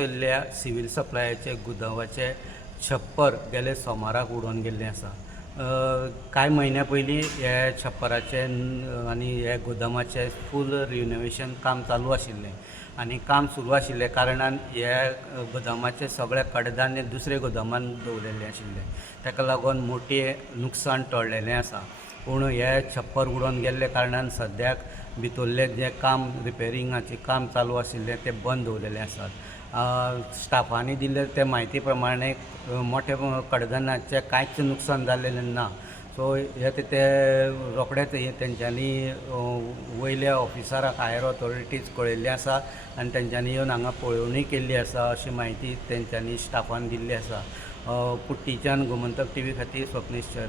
बसयल्ल्या सिव्हील सप्लायाचे गुदावाचे छप्पर गेले सोमाराक उडोवन गेल्लें आसा। कांय म्हयन्या पयलीं हे छप्पराचे आनी हे गोदामाचे फूल रिनोवेशन काम चालू आशिल्लें आनी काम सुरू आशिल्ले कारणान हे गोदामाचे सगळे कडधान्य दुसरे गोदामान दवरलेले आशिल्ले, ताका लागून मोठें नुकसाण टळलेलें आसा। पूण हे छप्पर उडोवन गेल्ले कारणान सद्याक भितरले जे काम रिपेरिंगाचें काम चालू आशिल्लें तें बंद दवरलेलें आसात। स्टाफांनी दिल्ले ते म्हायती प्रमाणे मोठे कडधान्याचें कांयच नुकसाण जाल्लें ना। सो हे ते रोखडेच तेंच्यांनी वयल्या ऑफिसराक हायर ऑथॉरिटीज कळयल्ली आसा आनी तेंच्यांनी येवन हांगा पळोवणी केल्ली आसा अशी म्हायती तेंच्यांनी स्टाफान दिल्ली आसा। कुट्टीच्यान गोमंतक TV खातीर स्वप्नीश च्या।